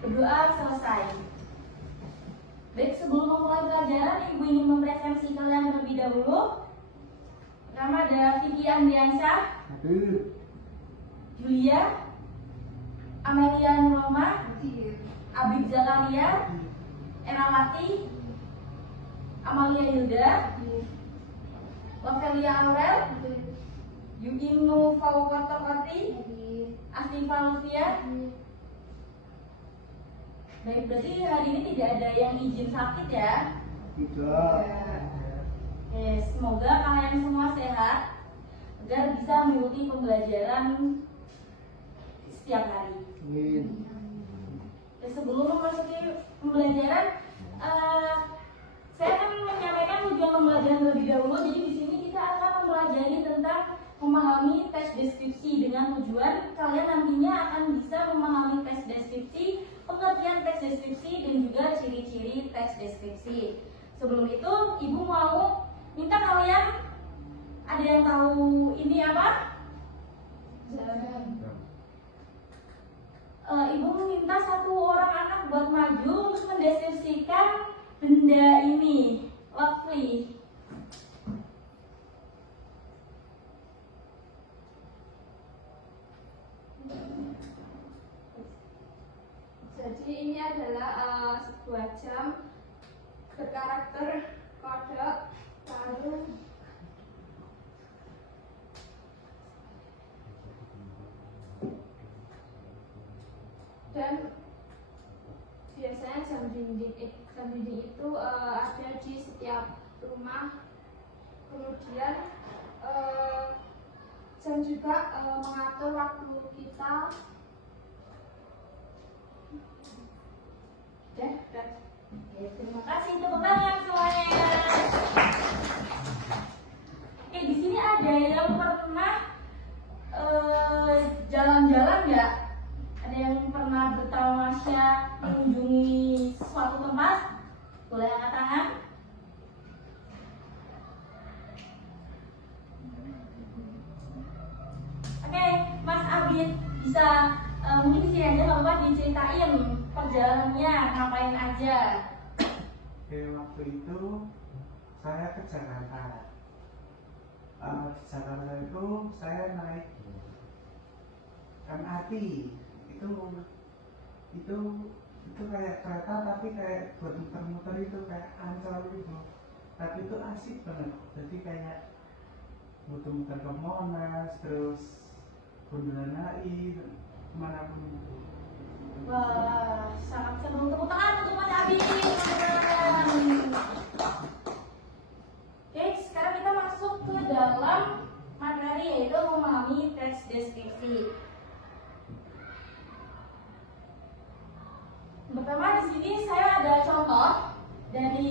Berdoa selesai. Baik, sebelum memulai pelajaran, Ibu ingin mempresentasi kalian terlebih dahulu. Pertama ada Vicky Andriansyah, Julia, Amelia Nuroma, Abib Zakaria, Erawati, Amalia Hilda, Lovelia Aurel, Yudinu Faukotokoti, Aslifa Lufia. Baik, berarti hari ini tidak ada yang izin sakit ya? Tidak. Oke, semoga kalian semua sehat agar bisa mengikuti pembelajaran setiap hari. Amin. Sebelum memasuki pembelajaran, saya akan menyampaikan tujuan pembelajaran terlebih dahulu. Jadi di sini kita akan mempelajari tentang memahami teks deskripsi dengan tujuan kalian nantinya akan bisa memahami teks deskripsi, pengertian teks deskripsi, dan juga ciri-ciri teks deskripsi. Sebelum itu, Ibu mau minta kalian, ada yang tahu ini apa? Ibu meminta satu orang anak buat maju untuk mendeskripsikan benda ini. Lovely. Jadi ini adalah sebuah jam berkarakter kodok lalu dan biasanya jam dinding itu ada di setiap rumah. Kemudian jam juga mengatur waktu kita. Oke, terima kasih, tepuk tangan semuanya. Oke, di sini ada yang pernah jalan-jalan nggak? Ada yang pernah bertamasya mengunjungi suatu tempat? Boleh angkat tangan? Oke, Mas Abid bisa mungkin di sini aja nggak apa-apa diceritain perjalanannya ngapain aja. Oke, waktu itu saya ke Jakarta. Di Jakarta itu saya naik MRT. Itu kayak kereta tapi kayak buat muter-muter itu kayak Ancol gitu. Tapi itu asik banget. Jadi kayak muter-muter ke Monas, terus Bundaran HI, kemanapun itu. Wah, sangat seru. Tepuk tangan untuk Mas Abid. Oke, sekarang kita masuk ke dalam materi, yaitu memahami teks deskripsi. Pertama, di sini saya ada contoh dari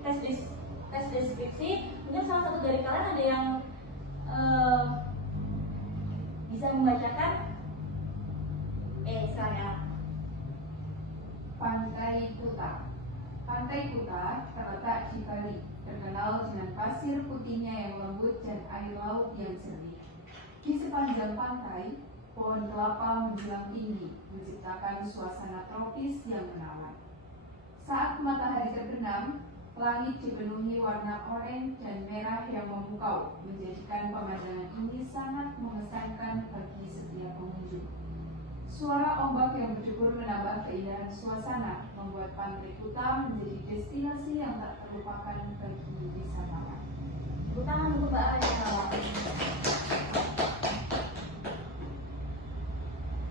teks deskripsi. Mungkin salah satu dari kalian ada yang bisa membacakan. Saya. Pantai Kuta. Pantai Kuta terletak di Bali, terkenal dengan pasir putihnya yang lembut dan air laut yang jernih. Di sepanjang pantai, pohon kelapa menjulang tinggi, menciptakan suasana tropis yang menawan. Saat matahari terbenam, langit dipenuhi warna oranye dan merah yang memukau, menjadikan pemandangan ini sangat mengesankan bagi setiap pengunjung. Suara ombak yang berdebur menambah keindahan suasana, membuat Pantai Kuta menjadi destinasi yang tak terlupakan bagi wisatawan. Tepuk tangan untuk Mbak Arya.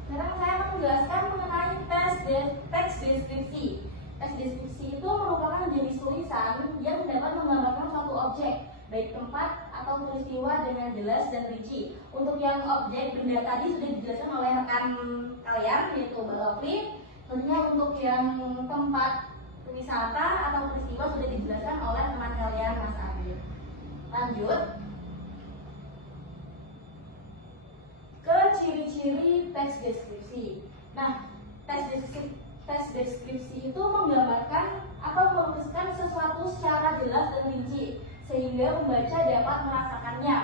Sekarang saya akan menjelaskan mengenai teks deskripsi. Teks deskripsi itu merupakan jenis tulisan yang dapat menggambarkan suatu objek, baik tempat atau peristiwa dengan jelas dan rinci. Untuk yang objek benda tadi sudah dijelaskan oleh rekan kalian, yaitu Mbak Lovely. Tentunya untuk yang tempat wisata atau peristiwa sudah dijelaskan oleh teman kalian, Mas Abid. Lanjut ke ciri-ciri teks deskripsi. Nah, teks deskripsi itu menggambarkan atau melukiskan sesuatu secara jelas dan rinci, sehingga pembaca dapat merasakannya.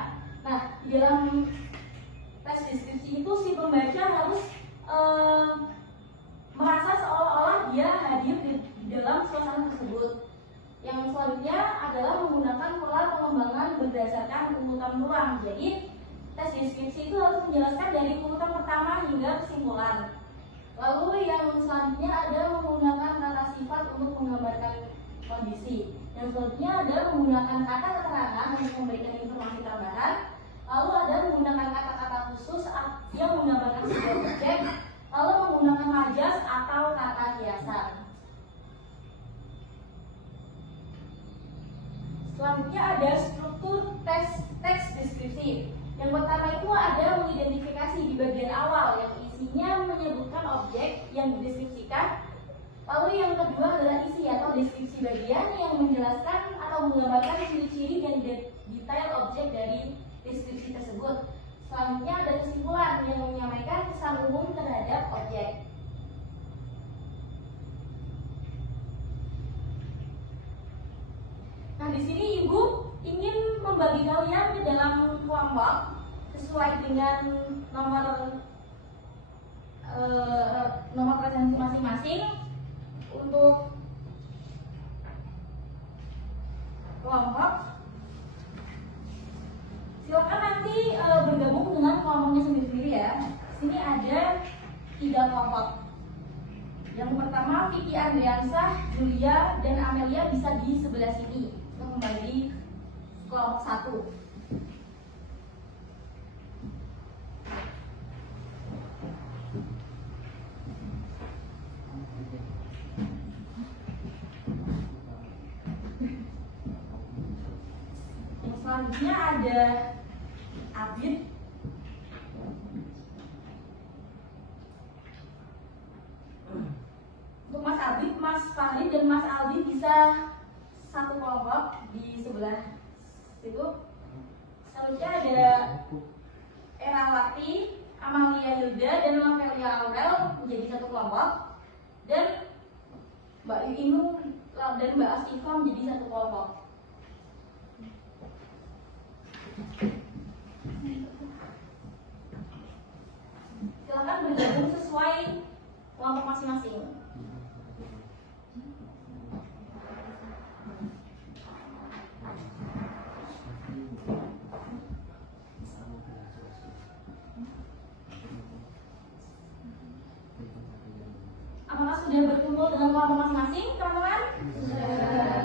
Nah, di dalam teks deskripsi itu si pembaca harus merasa seolah-olah menggunakan urutan ruang. Jadi tes deskripsi itu harus menjelaskan dari urutan pertama hingga kesimpulan. Lalu yang selanjutnya ada menggunakan kata sifat untuk menggambarkan kondisi. Yang selanjutnya ada menggunakan kata keterangan untuk memberikan informasi tambahan. Lalu ada menggunakan kata-kata khusus yang menggambarkan sebuah objek. Lalu menggunakan majas atau kata hiasan. Selanjutnya ada struktur teks deskripsi. Yang pertama itu ada mengidentifikasi di bagian awal yang isinya menyebutkan objek yang dideskripsikan. Lalu yang kedua adalah isi atau deskripsi bagian yang menjelaskan atau menggambarkan ciri-ciri dan detail objek dari deskripsi tersebut. Selanjutnya ada kesimpulan yang menyampaikan kesan umum terhadap objek. Nah, di sini Ibu ingin membagi kalian ke dalam kelompok sesuai dengan nomor presensi masing-masing untuk kelompok. Silakan nanti bergabung dengan kelompoknya sendiri-sendiri ya. Di sini ada 3 kelompok. Yang pertama Vicky Andriansah, Julia, dan Amelia bisa di sebelah sini untuk membagi kelompok 1. Yang selanjutnya ada Abid. Untuk Mas Abid, Mas Fahri, dan Mas Aldi bisa satu kelompok di sebelah situ. Selanjutnya ada Erawati, Amalia Hilda, dan Mavelia Aurel menjadi satu kelompok. Dan Mbak Inu dan Mbak Astiva menjadi satu kelompok. Silakan bergabung sesuai kelompok masing-masing. Apakah sudah berkumpul dengan kelompok masing-masing, teman-teman?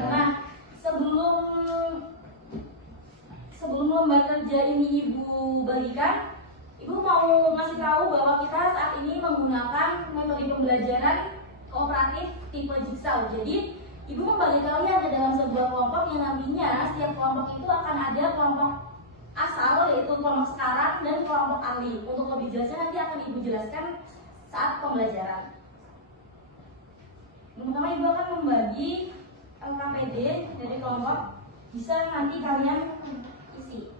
Nah, sebelum lomba kerja ini Ibu bagikan, Ibu mau ngasih tahu bahwa kita saat ini menggunakan metode pembelajaran kooperatif tipe jigsaw. Jadi, Ibu membagi kalian ke dalam sebuah kelompok yang nantinya setiap kelompok itu akan ada kelompok asal, yaitu kelompok sekarang dan kelompok ahli. Untuk lebih jelasnya nanti akan Ibu jelaskan saat pembelajaran. Yang pertama Ibu akan membagi LKPD dari kelompok, bisa nanti kalian isi.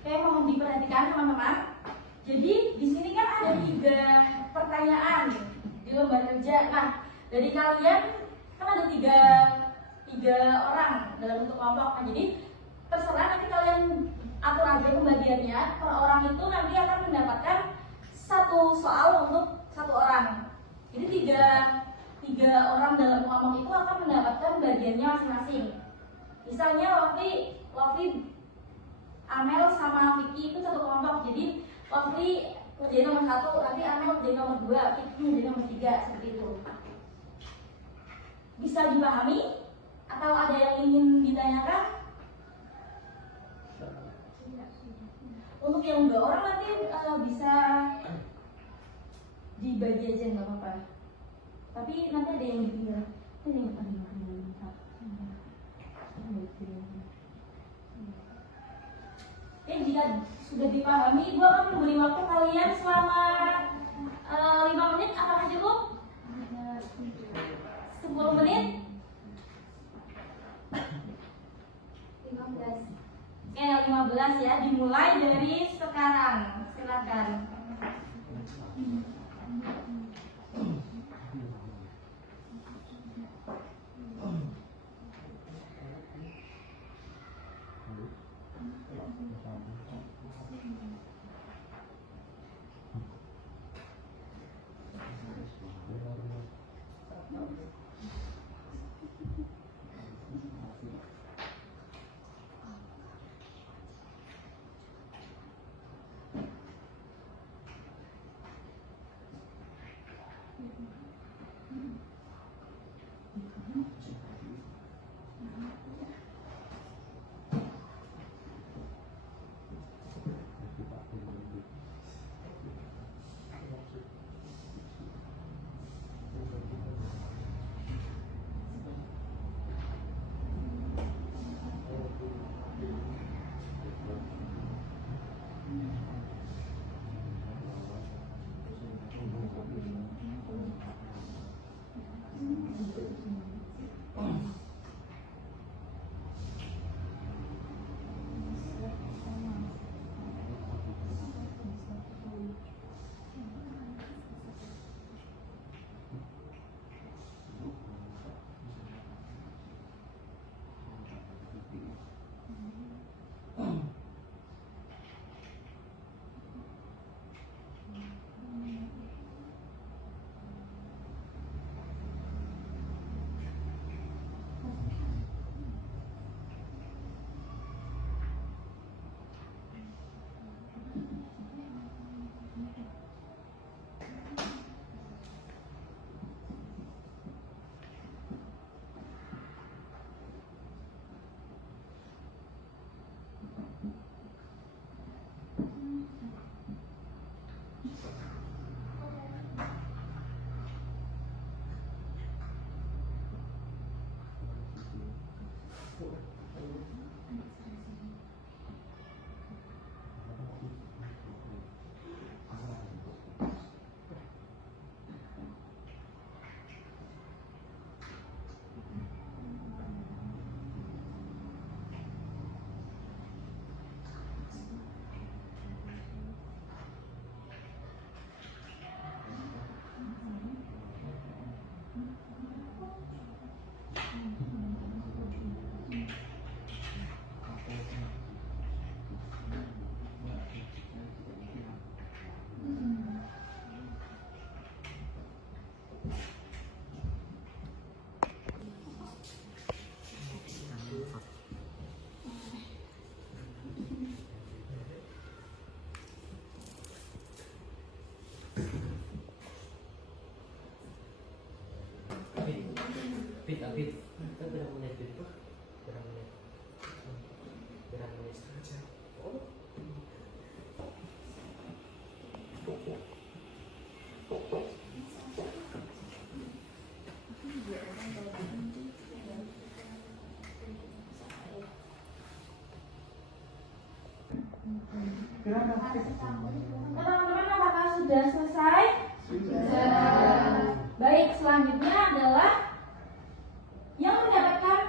Oke, mohon diperhatikan teman-teman. Jadi di sini kan ada 3 pertanyaan di lomba kerja. Nah, dari kalian kan ada tiga orang dalam satu kelompok. Nah, jadi terserah nanti kalian atur aja pembagiannya. Per orang itu nanti akan mendapatkan 1 soal untuk 1 orang. Jadi tiga orang dalam kelompok itu akan mendapatkan bagiannya masing-masing. Misalnya Lofi, Amel sama Vicky itu satu kelompok. Jadi Lofi menjadi nomor 1, nanti Amel menjadi nomor 2, Vicky menjadi nomor 3, seperti itu. Bisa dipahami? Atau ada yang ingin ditanyakan? Untuk yang 2 orang nanti bisa dibagi aja, nggak apa-apa. Tapi nanti ada yang ditinggal. Oke, jika sudah dipahami, Ibu akan memberi waktu kalian selama 5 menit. Apakah cukup? 10 menit? 15. Oke, 15 15 ya, dimulai dari sekarang. Silakan. Fit, kan berapa menit itu? Berapa menit? Berapa menit setengah jam? Oh. Teman-teman, apakah sudah selesai? Sudah. Baik, selanjutnya adalah yang mendapatkan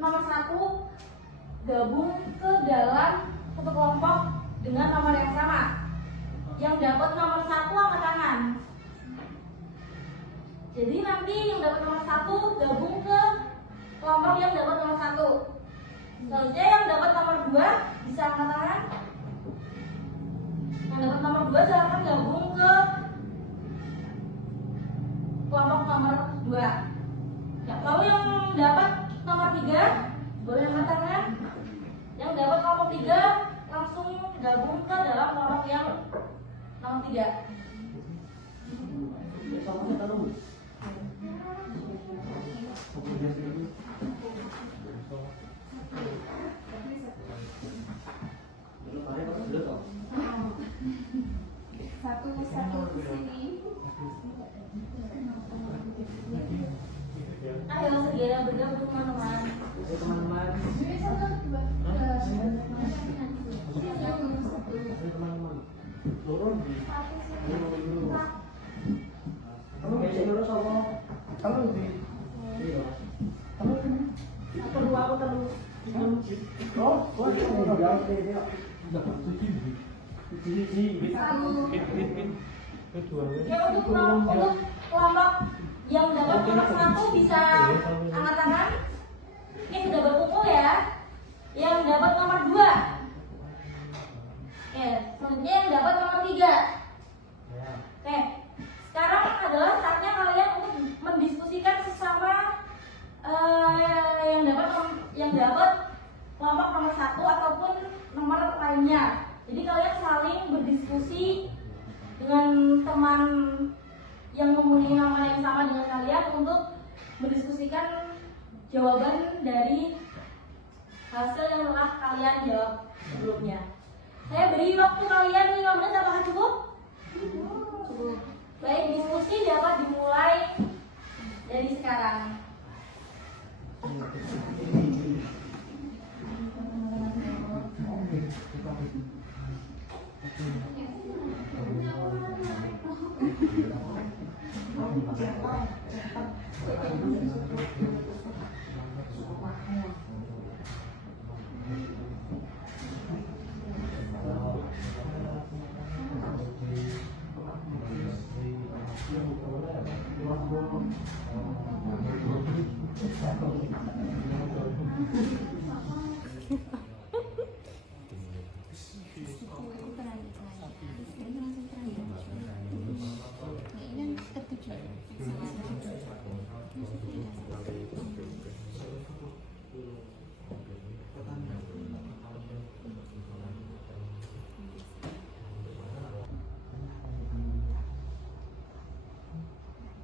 nomor 1 gabung ke dalam satu kelompok dengan nomor yang sama. Yang dapat nomor 1 angkat tangan. Jadi nanti yang dapat nomor 1 gabung ke kelompok yang dapat nomor 1. Selanjutnya yang dapat nomor 2 bisa angkat tangan. Yang dapat nomor 2 silakan gabung ke kelompok nomor 2. Ya, lalu yang dapat nomor 3 boleh angkat tangan. Yang dapat kelompok 3 langsung gabung ke dalam kelompok yang nomor 3. Satu ke sini. Ayo segera bergabung teman-teman. Teman-teman. Teman-teman. Turun. Kalau di kalau ini perlu aku terlalu oh Ya untuk kelompok yang dapat nomor 1 bisa angkat tangan. Ini sudah berkumpul ya. Yang dapat nomor 2. Oke, selanjutnya yang dapat nomor 3. Oke, sekarang adalah saatnya kalian untuk mendiskusikan sesama yang dapat kelompok nomor 1 ataupun nomor lainnya. Jadi kalian saling berdiskusi dengan teman yang mempunyai nama yang sama dengan kalian untuk mendiskusikan jawaban dari hasil yang telah kalian jawab sebelumnya. Saya beri waktu kalian 5 menit, apakah cukup? Cukup. Baik, diskusi dapat dimulai dari sekarang.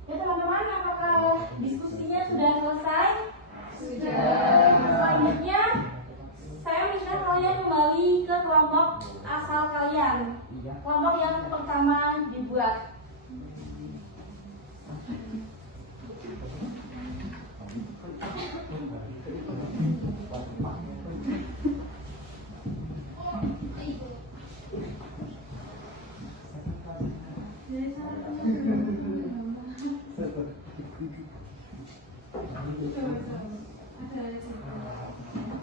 Ya teman-teman, apakah diskusinya sudah selesai? Sudah. Selanjutnya, saya minta kalian kembali ke kelompok asal kalian. Kelompok yang pertama dibuat.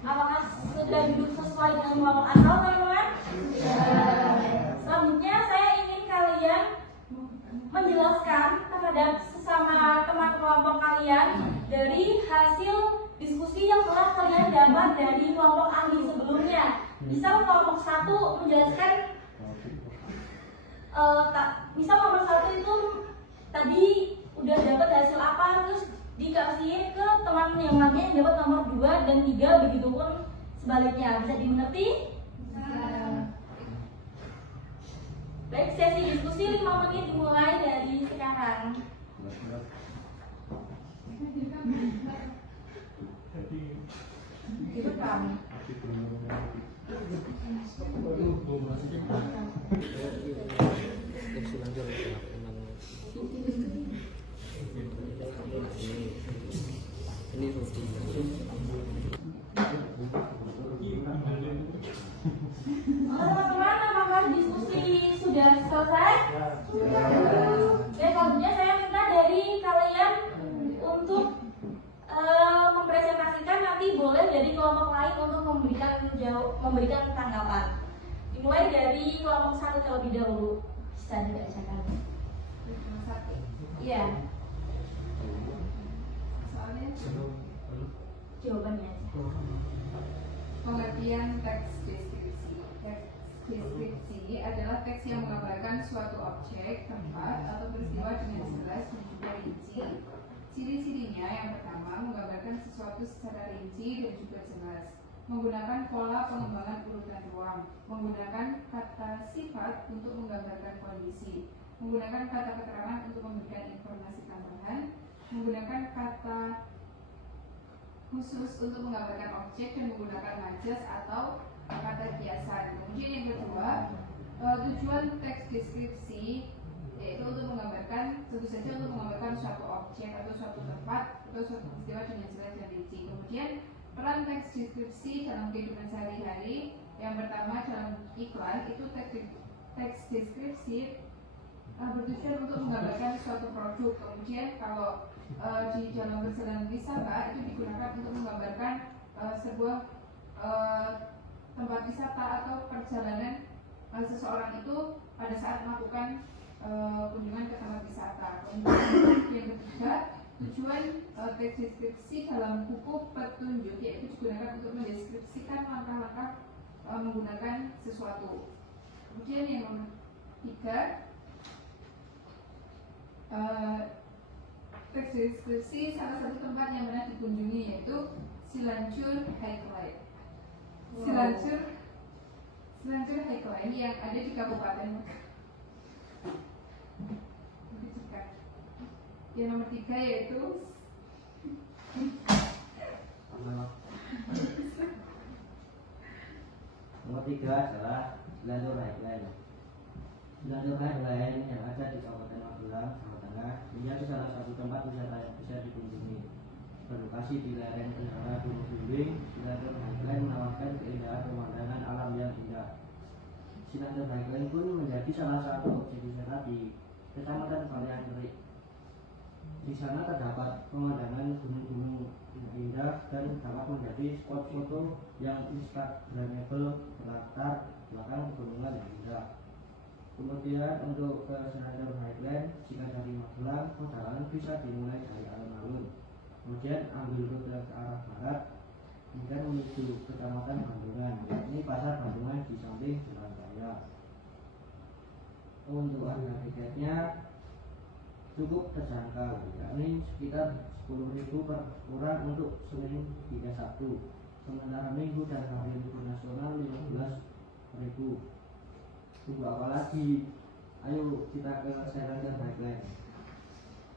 Apakah sudah duduk sesuai dengan kelompok asal, teman-teman? Selanjutnya saya ingin kalian menjelaskan terhadap sesama teman kelompok kalian dari hasil diskusi yang telah kalian dapat dari kelompok ahli sebelumnya. Misal kelompok 1 menjelaskan misal nomor 1 itu tadi udah dapat hasil apa, terus dikasih ke teman yang lainnya yang dapat nomor 2 dan 3, begitupun sebaliknya. Bisa dimengerti? Baik, sesi diskusi 5 menit dimulai dari sekarang. Ini roti. Teman-teman, apakah diskusi sudah selesai? Oke, selanjutnya saya minta dari kalian untuk mempresentasikan, nanti boleh dari kelompok lain untuk memberikan tanggapan. Dimulai dari kelompok 1 terlebih dahulu. Bisa dibacakan. Iya. Soalnya Jawabannya aja. pengertian teks deskripsi. Teks deskripsi adalah teks yang menggambarkan suatu objek, tempat, atau peristiwa dengan jelas dan juga rinci. Ciri-cirinya yang pertama, menggambarkan sesuatu secara rinci dan juga jelas, menggunakan pola pengembangan urutan ruang, menggunakan kata sifat untuk menggambarkan kondisi, menggunakan kata keterangan untuk memberikan informasi tambahan, menggunakan kata khusus untuk menggambarkan objek, dan menggunakan majas atau kata kiasan. Kemudian yang kedua, tujuan teks deskripsi yaitu untuk menggambarkan, tentu saja untuk menggambarkan suatu objek atau suatu tempat atau suatu peristiwa dengan jelas dan rinci. Kemudian peran teks deskripsi dalam kehidupan sehari-hari, yang pertama dalam iklan itu teks deskripsi bertujuan untuk menggambarkan suatu produk. Kemudian kalau di dalam perjalanan wisata itu digunakan untuk menggambarkan sebuah tempat wisata atau perjalanan seseorang itu pada saat melakukan kunjungan ke tempat wisata. Kemudian yang ketiga, tujuan teks deskripsi dalam buku petunjuk yaitu digunakan untuk mendeskripsikan langkah-langkah menggunakan sesuatu. Kemudian yang nomor 3, teks deskripsi salah satu tempat yang pernah dikunjungi yaitu Cilanjur Highline. Cilanjur Highline yang ada di Kabupaten Mekah. Yang nomor 3 yaitu Nomor 3 adalah Cilanjur Highline. Cilanjur Highline yang ada di Kabupaten Magelang, Jawa Tengah, menjadi salah satu tempat wisata yang bisa dikunjungi. Berlokasi di lereng Tenggara Gunung Sumbing, Cilanjur Highline menawarkan keindahan pemandangan alam yang indah. Cilanjur Highline pun menjadi salah satu objek wisata di Kecamatan Balian Terik. Di sana terdapat pemandangan gunung-gunung yang indah dan dapat menjadi spot foto yang instagramable berlatar belakang pegunungan yang indah. Kemudian untuk ke Cilanjur Highline, jika dari Magelang, perjalanan bisa dimulai dari alun-alun. Kemudian ambil rute ke arah barat, kemudian menuju Kecamatan Bandungan, yakni Pasar Bandungan di samping Jalan Raya. Untuk harga tiketnya cukup terjangkau, yakni sekitar 10.000 per orang untuk Senin hingga Sabtu. Sementara Minggu dan hari libur nasional 15.000. Tunggu apa lagi? Ayo kita ke Cilanjur Highline.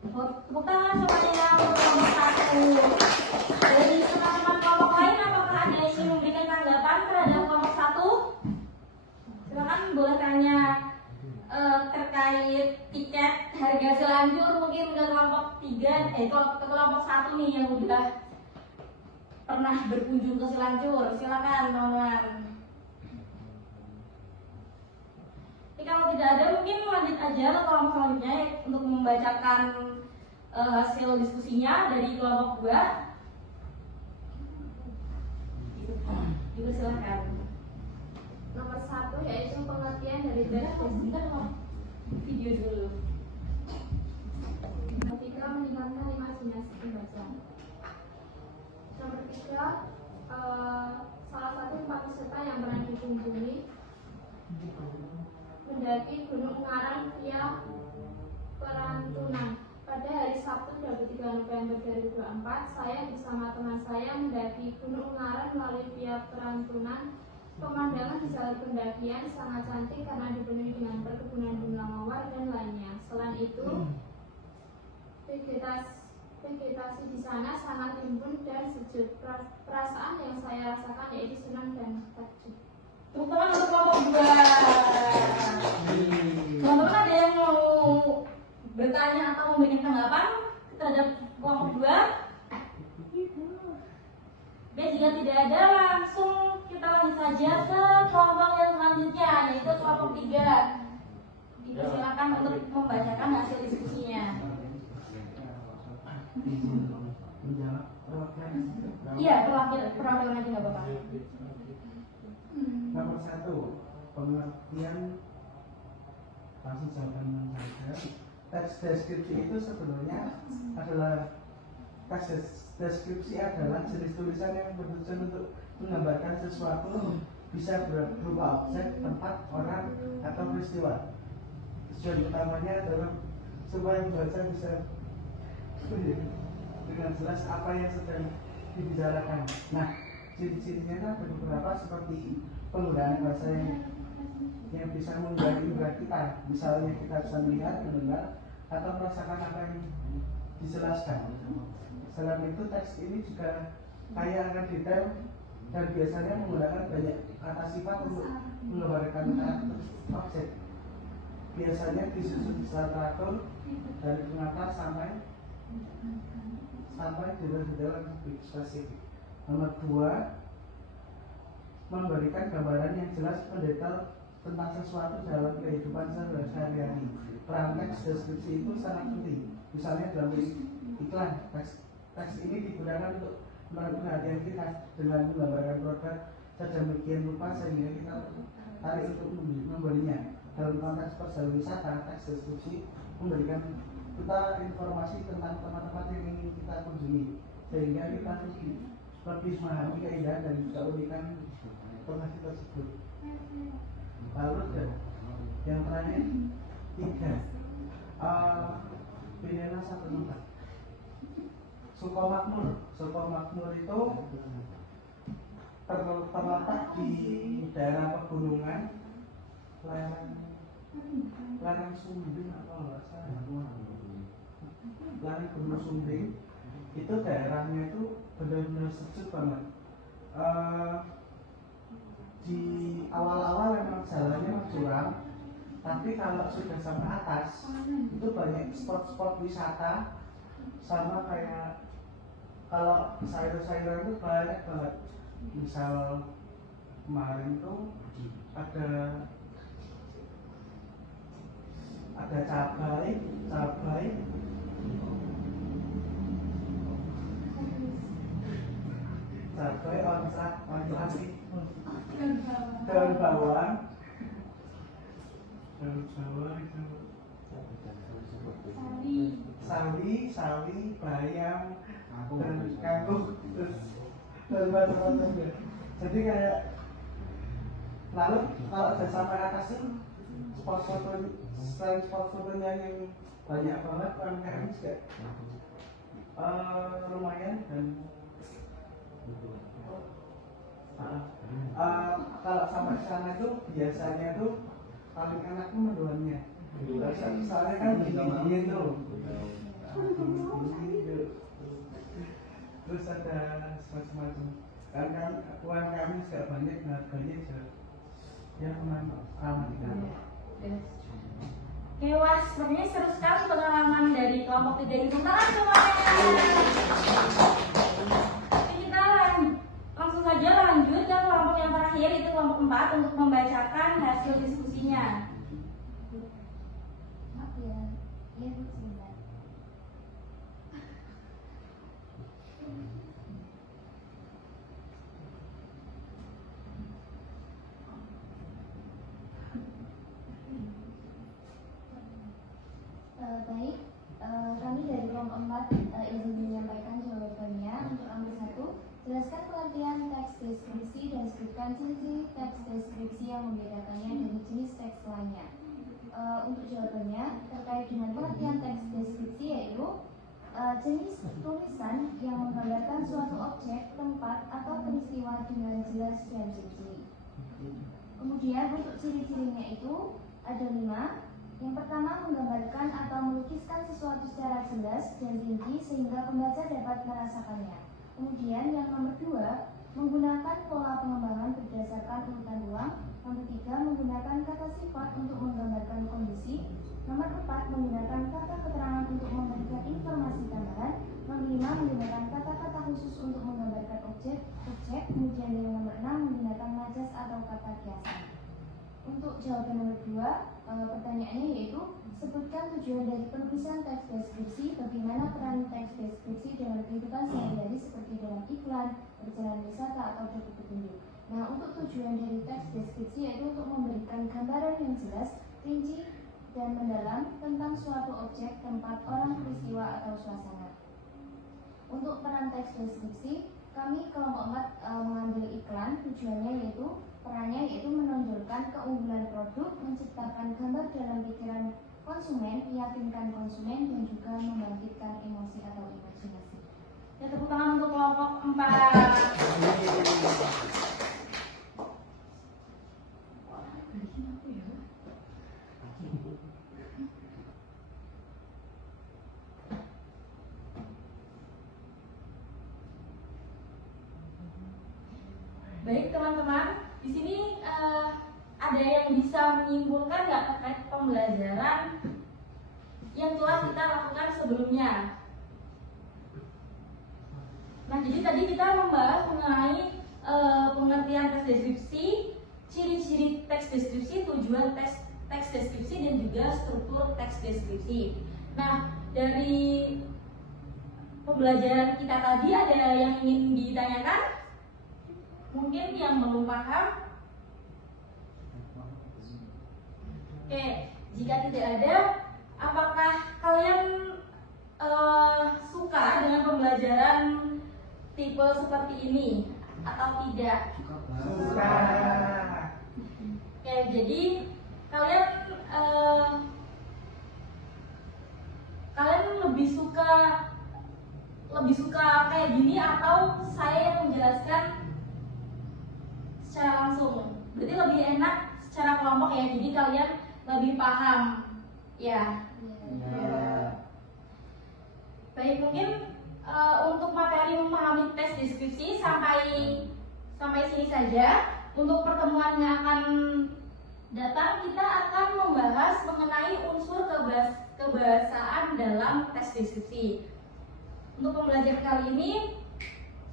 Tepuk tangan semuanya untuk nomor 1. Dari teman-teman kelompok lain, apakah ada yang ingin memberikan tanggapan terhadap kelompok 1? Silakan boleh tanya terkait tiket harga Cilanjur mungkin ke kelompok 3, ke kelompok 1 nih yang udah pernah berkunjung ke Cilanjur. Silakan teman-teman. Kalau tidak ada mungkin lanjut aja ke kelompok selanjutnya untuk membacakan hasil diskusinya dari kelompok 2. Silakan. Nomor 1 yaitu pengertian dari teks Video dulu. ketika meningkatkan imajinasi pembaca. Nomor 3, salah satu tempat wisata yang pernah dikunjungi mendaki Gunung Ungaran via Perantunan. Pada hari Sabtu 23 November 2024, saya bersama teman saya mendaki Gunung Ungaran melalui via Perantunan. Pemandangan di jalur pendakian sangat cantik karena dipenuhi dengan perkebunan bunga mawar dan lainnya. Selain itu, vegetasi di sana sangat rimbun dan sejuk. Perasaan yang saya rasakan yaitu senang dan takjub. Tepuk tangan untuk kelompok 2. Teman-teman ada yang mau bertanya atau memberikan tanggapan terhadap kelompok 2? Oke, jika tidak ada langsung kita lanjut saja ke kelompok yang selanjutnya, yaitu kelompok 3. Dipersilakan untuk membacakan hasil diskusinya. Iya, perwakilan aja nggak apa-apa. Nomor 1, pengertian langsung jawaban saja. Teks deskripsi itu sebenarnya adalah deskripsi adalah jenis tulisan yang bertujuan untuk menggambarkan sesuatu, bisa berupa objek, tempat, orang, atau peristiwa. Tujuan utamanya adalah supaya pembaca bisa dengan jelas apa yang sedang dibicarakan. Nah, ciri-cirinya ada beberapa seperti penggunaan bahasa yang bisa mengganggu kita. Misalnya kita bisa melihat, mendengar, atau merasakan apa yang dijelaskan. Selain itu, teks ini juga kaya akan detail dan biasanya menggunakan banyak kata sifat untuk menggambarkan karakter objek. Biasanya disusun secara teratur dari pengantar sampai detail-detail yang lebih spesifik. Nomor 2, memberikan gambaran yang jelas mendetail tentang sesuatu dalam kehidupan sehari-hari. Peran teks deskripsi itu sangat penting. Misalnya dalam iklan, teks ini digunakan untuk menarik perhatian kita dengan menggambarkan produk sedemikian rupa sehingga kita tarik untuk membelinya. Dalam konteks perwisata, teks deskripsi memberikan kita informasi tentang tempat-tempat yang ingin kita kunjungi, sehingga kita lebih memahami keindahan dan keunikan lokasi tersebut. Lalu yang terakhir 3, pilihlah satu tempat. Sukomakmur itu terletak di daerah pegunungan lereng Sumbing atau nggak salah, lereng Gunung Sumbing. Itu daerahnya itu benar-benar sejuk banget. Di awal-awal memang jalannya curam, tapi kalau sudah sampai atas itu banyak spot-spot wisata, sama kayak kalau sayur-sayuran itu banyak banget. Misal kemarin tuh ada cabai, ontrak sih, daun bawang itu, sawi, bayam, dan kangkung, terus dan macam-macam. Jadi kayak, lalu kalau udah sampai atas itu spot fotonya yang banyak banget, UMKM juga lumayan. Dan kalau sampai sana itu biasanya tuh paling enak tuh mendoannya. Soalnya kan dingin tuh. Terus ada semacam kan UMKM juga banyak, harganya juga ya aman kan. Oke, wah sepertinya seru sekali pengalaman dari kelompok 3 ini. Semangat semuanya. Oke, kita langsung saja lanjut ke kelompok yang terakhir, itu kelompok 4 untuk membacakan hasil diskusinya. Maaf ya, Bu, sebentar. Baik, kami dari kelompok 4 izin menyampaikan jawabannya. Untuk nomor 1, jelaskan pengertian teks deskripsi dan sebutkan ciri-ciri teks deskripsi yang membedakannya dari jenis teks lainnya. Untuk jawabannya, terkait dengan pengertian teks deskripsi yaitu jenis tulisan yang menggambarkan suatu objek, tempat, atau peristiwa dengan jelas dan rinci. Kemudian untuk ciri-cirinya itu ada 5. Yang pertama, menggambarkan atau melukiskan sesuatu secara jelas dan rinci sehingga pembaca dapat merasakannya. Kemudian yang nomor 2, menggunakan pola pengembangan berdasarkan urutan ruang. Nomor 3, menggunakan kata sifat untuk menggambarkan kondisi. Nomor 4, menggunakan kata keterangan untuk memberikan informasi tambahan. Nomor 5, menggunakan kata-kata khusus untuk menggambarkan objek. Kemudian yang nomor 6, menggunakan majas atau kata kiasan. Untuk jawaban nomor 2, pertanyaannya yaitu sebutkan tujuan dari penulisan teks deskripsi, bagaimana peran teks deskripsi dalam kehidupan sehari-hari seperti dalam iklan, perjalanan wisata, atau produk petunjuk. Nah, untuk tujuan dari teks deskripsi yaitu untuk memberikan gambaran yang jelas, rinci, dan mendalam tentang suatu objek, tempat, orang, peristiwa, atau suasana. Untuk peran teks deskripsi, kami kelompok 4 mengambil iklan. Tujuannya perannya yaitu menonjolkan keunggulan produk, menciptakan gambar dalam pikiran konsumen, meyakinkan konsumen, dan juga membangkitkan emosi atau imajinasi. Ya, tepuk tangan untuk kelompok 4. Baik teman-teman, di sini ada yang bisa menyimpulkan nggak terkait pembelajaran yang telah kita lakukan sebelumnya? Nah, jadi tadi kita membahas mengenai pengertian teks deskripsi, ciri-ciri teks deskripsi, tujuan teks deskripsi, dan juga struktur teks deskripsi. Nah, dari pembelajaran kita tadi ada yang ingin ditanyakan? Mungkin yang belum paham. Oke, jika tidak ada, apakah kalian suka dengan pembelajaran tipe seperti ini atau tidak? Suka banget. Suka. Oke, jadi kalian kalian lebih suka kayak gini atau saya yang menjelaskan secara langsung? Berarti lebih enak secara kelompok ya, jadi kalian lebih paham ya. Ya. Baik, mungkin untuk materi memahami tes deskripsi sampai sini saja. Untuk pertemuan yang akan datang, kita akan membahas mengenai unsur kebahasaan dalam tes deskripsi. Untuk pembelajaran kali ini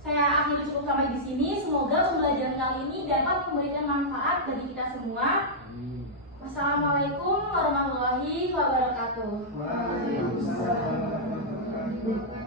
saya akhiri cukup sampai di sini. Semoga pembelajaran kali ini dapat memberikan manfaat bagi kita semua. Wassalamualaikum warahmatullahi wabarakatuh. Waalaikumsalam warahmatullahi wabarakatuh.